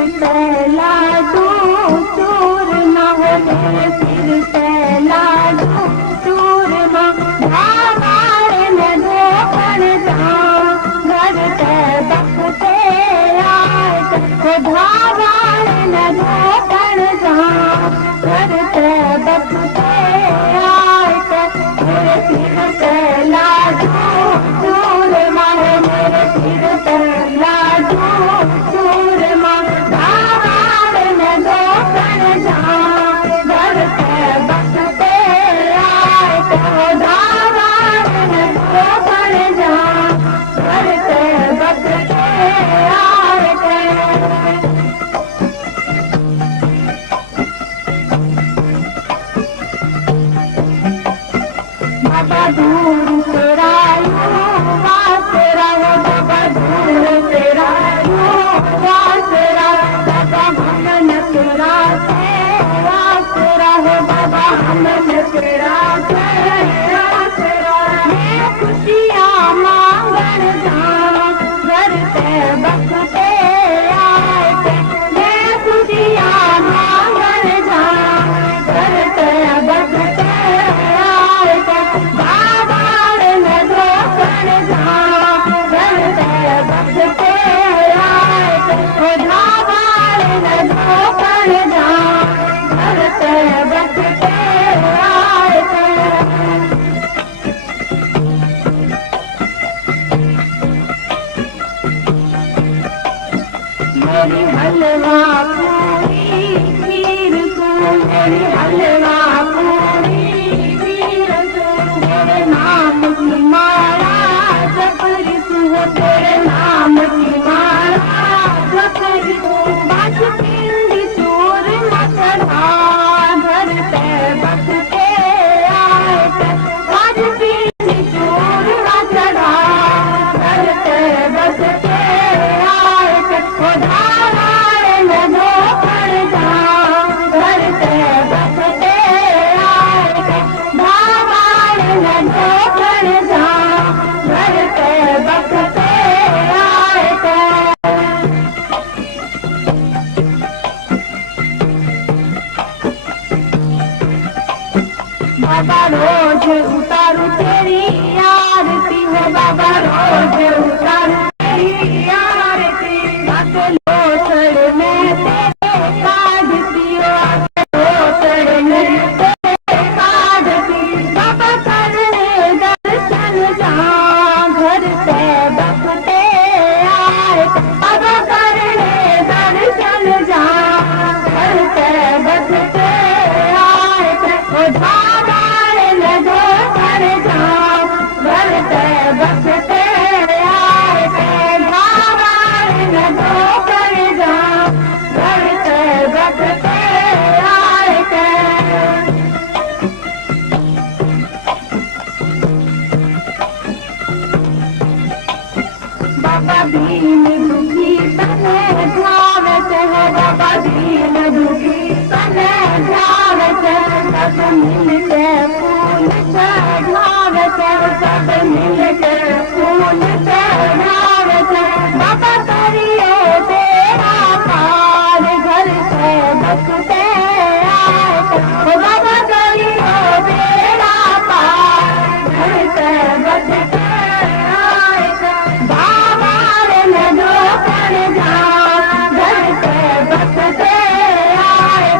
से लाडू चूर न हो, मेरे सिर से लाडू चूर न धावाड़ में धोकर जा घर से बखते आए को धावाड़ में धोकर जा घर से बखते आए मेरे सिर से लाडू चूर मारे मेरे सिर से लाडू चूर मारे धावाड़ में धोकर जा घर से बखते आए को धावाड़ में धोकर जा घर से बखते आए बाबा दूर तेरा वास रहो, बाबा दूर तेरा वास रहो, बाबा हमन तेरा वास रहो, बाबा हमन तेरा वास रहो। मैं खुशियाँ मांगन जाऊँ घर से बखते आए मैं खुशियाँ मांगन जाऊँ घर से बखते आए धावाड़ में धोकर जा घर से बखते आए धावाड़ में धोकर जा घर से बखते आए मेरी हलवा पूरी खीर तू मेरी हलवा पूरी खीर तू तेरे नाम की माला जपरी तू तेरे नाम की माला जपरी तू बाज पिंडी चूर न चढ़ा घर से बखते आए बाज पिंडी चूर न चढ़ा घर से बखते आए ओ धावाड़ में धोकर जा घर से बखते आए धावाड़ में धोकर जा घर से बखते आए बाबा रोज उतारू तेरी आरती हो बाबा रोज उतारू तेरी आरती आके लोचड़ में तेरे काढ़ती हो आके लोचड़ में तेरे काढ़ती बाबा करने दर्शन जा घर से बखते आए बाबा करने दर्शन जा घर से बखते आए ओ धावाड़ में धोकर जा घर से बखते आए धावाड़ में धोकर जा घर से बखते आए बाबा दीन दुखी तने ध्यावत है बाबा दीन दुखी तने ध्यावत है सब मिलके फूल चढ़ावत है सब मिलके फूल चढ़ावत है बाबा करियो तेरा पार घर से बखते आए बाबा करियो तेरा पार घर से बखते आए धावाड़ में धोकर जा घर से बखते आए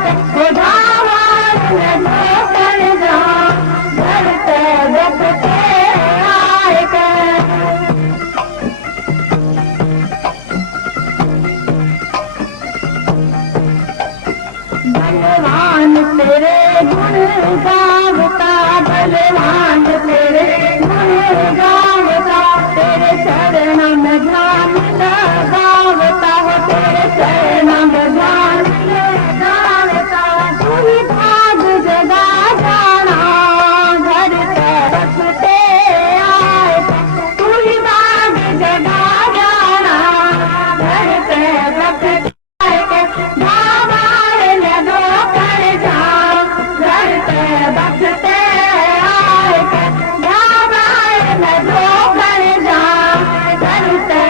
धावाड़ में धोकर जा घर से बखते आए बलवान तेरे गुण गावता बलवान तेरे गुण गावता तेरे शरण में ध्यान लगावता हो तेरे शरण में ध्यान लगावता तू ही भाग जगा जाना घर से बखते आए तू ही भाग जगा जाना घर से बखते आए धावाड़ में धोकर जा घर से बखते आए धावाड़ में धोकर जा घर से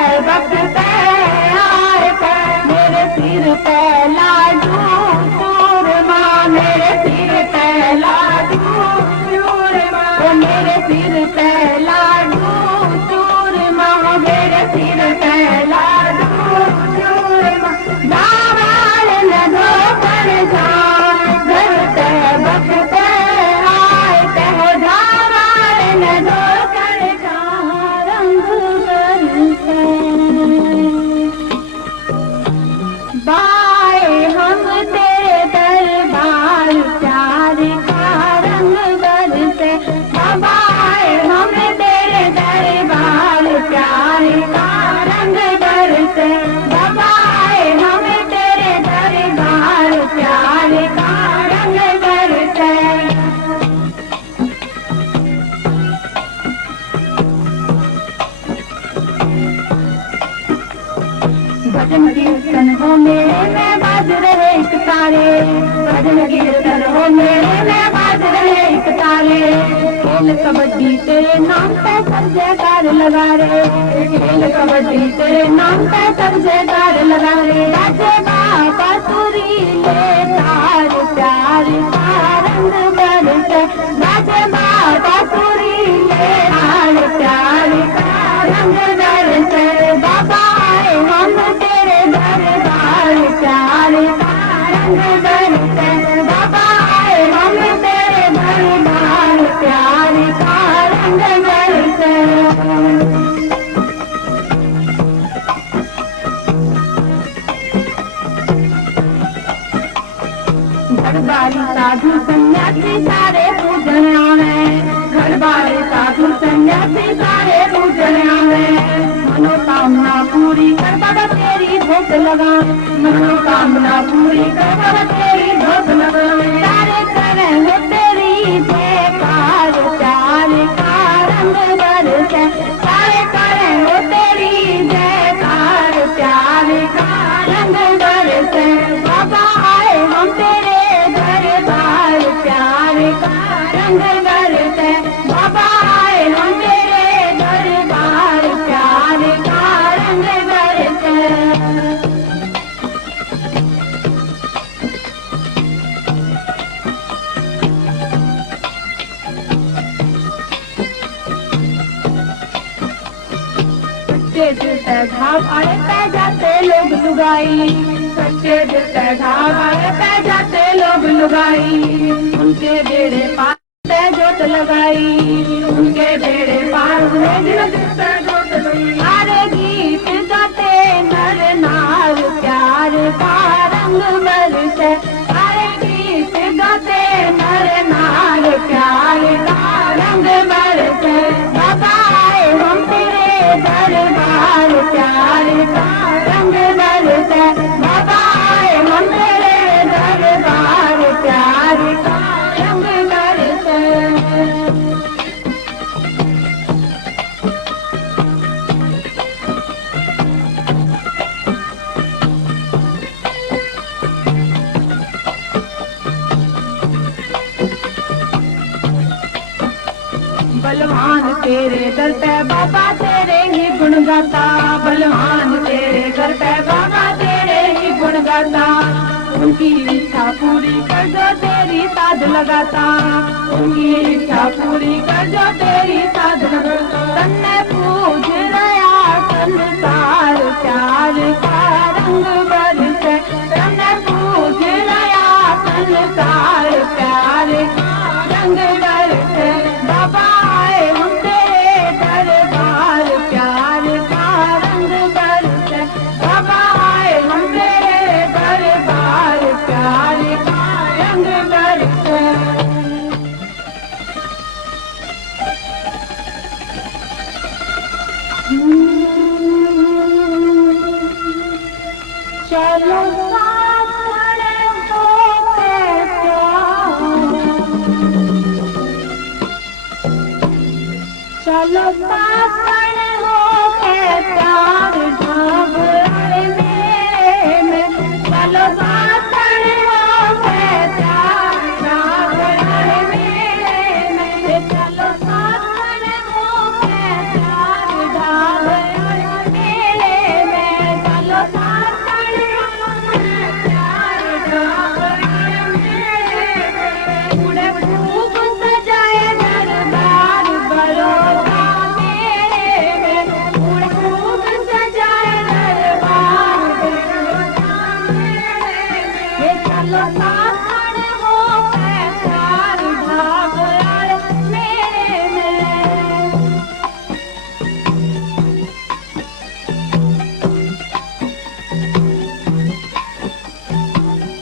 भजन कीर्तन हो मेरे में बाज रहे एक तारे, भजन कीर्तन हो मेरे में बाज रहे एक तारे। खेल कबड्डी तेरे नाम पे सब जयकार लगा रे, खेल कबड्डी तेरे नाम पे सब जयकार लगा रे। राजे बाबा तुरी ले तार प्यार का रंग बरसे, राजे बाबा तुरी ले तार प्यार का रंग बरसे। बाबा आए हम तेरे दरबार प्यार का रंग बरसे, बाबा आए हम तेरे दरबार प्यार का रंग बरसे। घरबारी साधु सन्यासी सारे पूजन आवे, घरबारी साधु सन्यासी सारे पूजन आवे। मनोकामना पूरी कर बाबा तेरी भोग लगा, मनोकामना पूरी कर बाबा तेरी भोग लगा। तारे करेंगे तेरी जयकार प्यार का रंग बरसे, तारे करेंगे तेरी जयकार प्यार का रंग बरसे। बाबा आए हम तेरे दरबार प्यार का रंग बरसे, बाबा आए हम तेरे दरबार प्यार का रंग बरसे। सच्चे दिल से घाव आए पै जाते लोग लुगाई, सच्चे दिल से घाव आए पै जाते लोग लुगाई। उनके बेड़े पार से जोत लगाई, उनके बेड़े पार हुए दिल से जोत लगाई। अरे गीत गाते नर नार प्यार का रंग बरसे, अरे गीत गाते नर नार प्यार का रंग बरसे। बाबा आए हम तेरे दरबार प्यार का रंग बरसे, बाबा आए हम तेरे दरबार प्यार का रंग बरसे। बलवान तेरे दर पे बाबा तेरे ही गुण गाता, बलवान तेरे दर पे बाबा तेरे ही गुण गाता। उनकी इच्छा पूरी कर जो तेरी साध लगाता, उनकी इच्छा पूरी कर जो तेरी साध लगाता। तन्ने पूज रया संसार प्यार का रंग बरसे, तन्ने पूज रया संसार प्यार का रंग बरसे। बाबा आए हम तेरे दरबार प्यार का रंग बरसे, बाबा आए हम तेरे दरबार प्यार का रंग बरसे। चलो साथ खड़े होके चलो साथ खड़े होके प्यार ढाब मेरे में, चलो साथ खड़े होके प्यार ढाब मेरे में, चलो साथ खड़े होके प्यार ढाब मेरे में, चलो साथ खड़े होके प्यार ढाब मेरे में। उड़े खूब सजाए दरबार बड़ौदा मेरे में, उड़े खूब सजाए दरबार बड़ौदा मेरे में। चलो साथ खड़े होके प्यार ढाब मेरे में।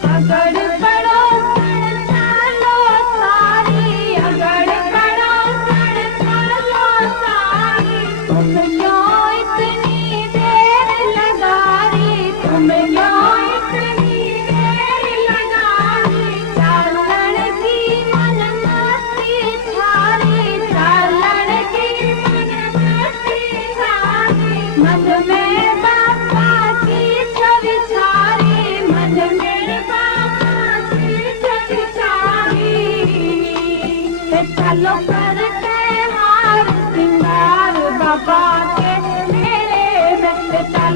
अगर बड़ो सड़ चालो सारी, अगर बड़ो सड़ चालो सारी, तुम क्यों इतनी देर लगा रही, तुम क्यों इतनी देर लगा रही। चालन की मन मस्ती छारी, चालन की मन मस्ती छारी, मन में बाबा की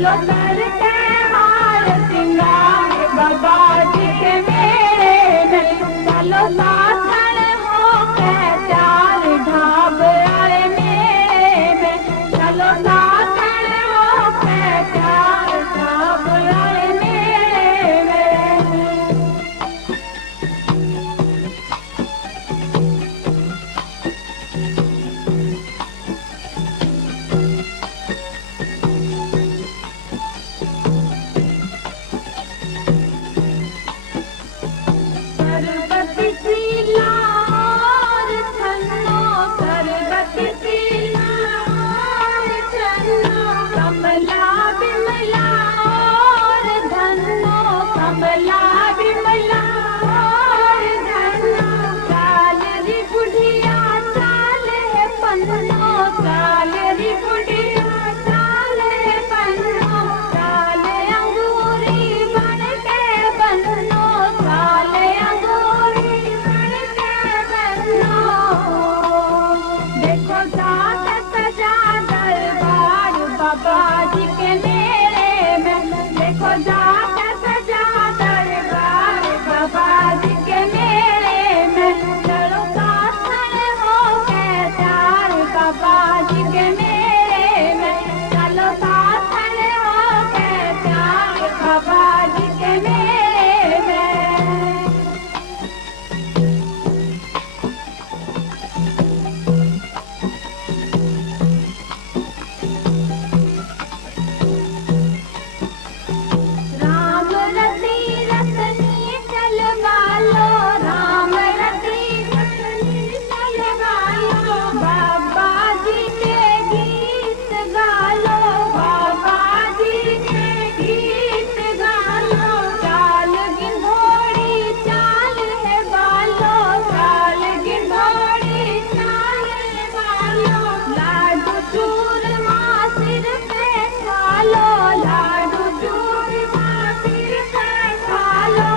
चलो करके हार सिंगार बाबा जी के मेले में, चलो साथन हो के चार ढाब वाले मेले में, चलो साथन हो के चार ढाब वाले मेले में। सरबत पीला और छन्नो, सरबत पीला और छन्नो, कमला बिमला और धन्नो, कमला बिमला और धन्नो, चाल री बुढ़िया चाल है पन्नो, चाल री बुढ़िया चाल है पन्नो, चाल अंगूरी बन के बन्नो, चाल अंगूरी बन के बन्नो। देखो जाके सजा दरबार बाबा जी के मेले में, देखो जाके सजा दरबार बाबा जी के मेले में, चलो साथन हो के चार बाबा जी के मेले में, चलो साथन हो के चार बाबा जी के मेले में। राम रति रतनी चलवा लो, राम रति रतनी चलवा लो, बाबा जी के गीत गा लो, बाबा जी के गीत गा लो, चाल गिंधोड़ी चाल है बालो, चाल गिंधोड़ी चाल है बालो, लाडू चूरमा सिर पे खा लो, लाडू चूरमा सिर पे खा लो।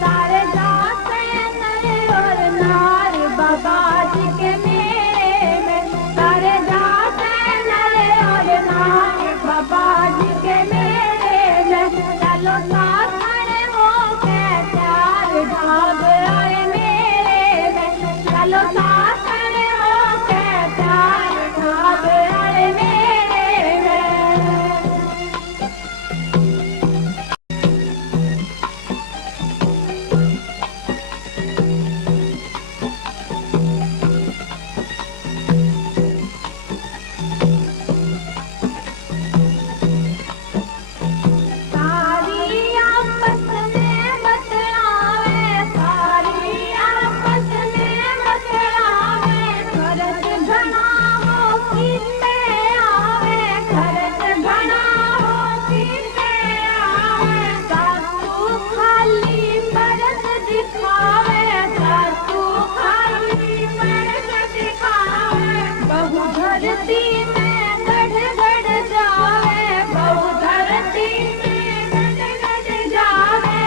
सारे जाते नर और नार बाबा जी के मेले में, सारे जाते नर और नार बाबा जी के मेले में, चलो साथन हो के चार ढाब वाले मेले में, चलो साथन हो के चार ढाब वाले मेले में। सारी आपस में बतलावे, सारी आपस में बतलावे, खर्च घना हो किससे आवे, खर्च घना हो किससे आवे, सासू खाली परस दिखावे, सासू खाली परस दिखावे, बहू धरती में गढ़ गढ़ जावे, बहू धरती में गढ़ गढ़ जावे।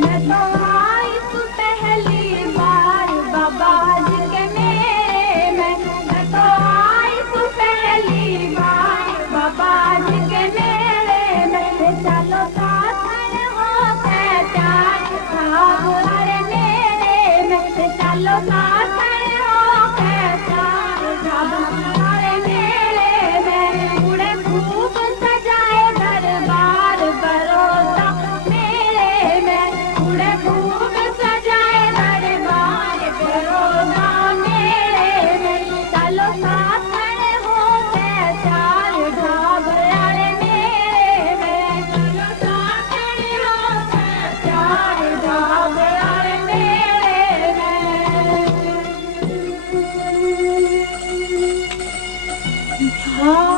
मैं तो आई तू पहली बार बाबा जी के मेले में, मैं तो आई तू पहली बार बाबा जी के मेले में, चलो साथन हो के चार ढाब वाले मेले में, चलो साथन हो के चार ढाब वाले मेले में। बूढ़े खूब सजाए दरबार बरोदा मेले में, बूढ़े खूब सजाए दरबार बरोदा मेले में, चलो साथन हो के चार ढाब वाले मेले में, चलो साथन हो के चार ढाब वाले मेले में। हाँ।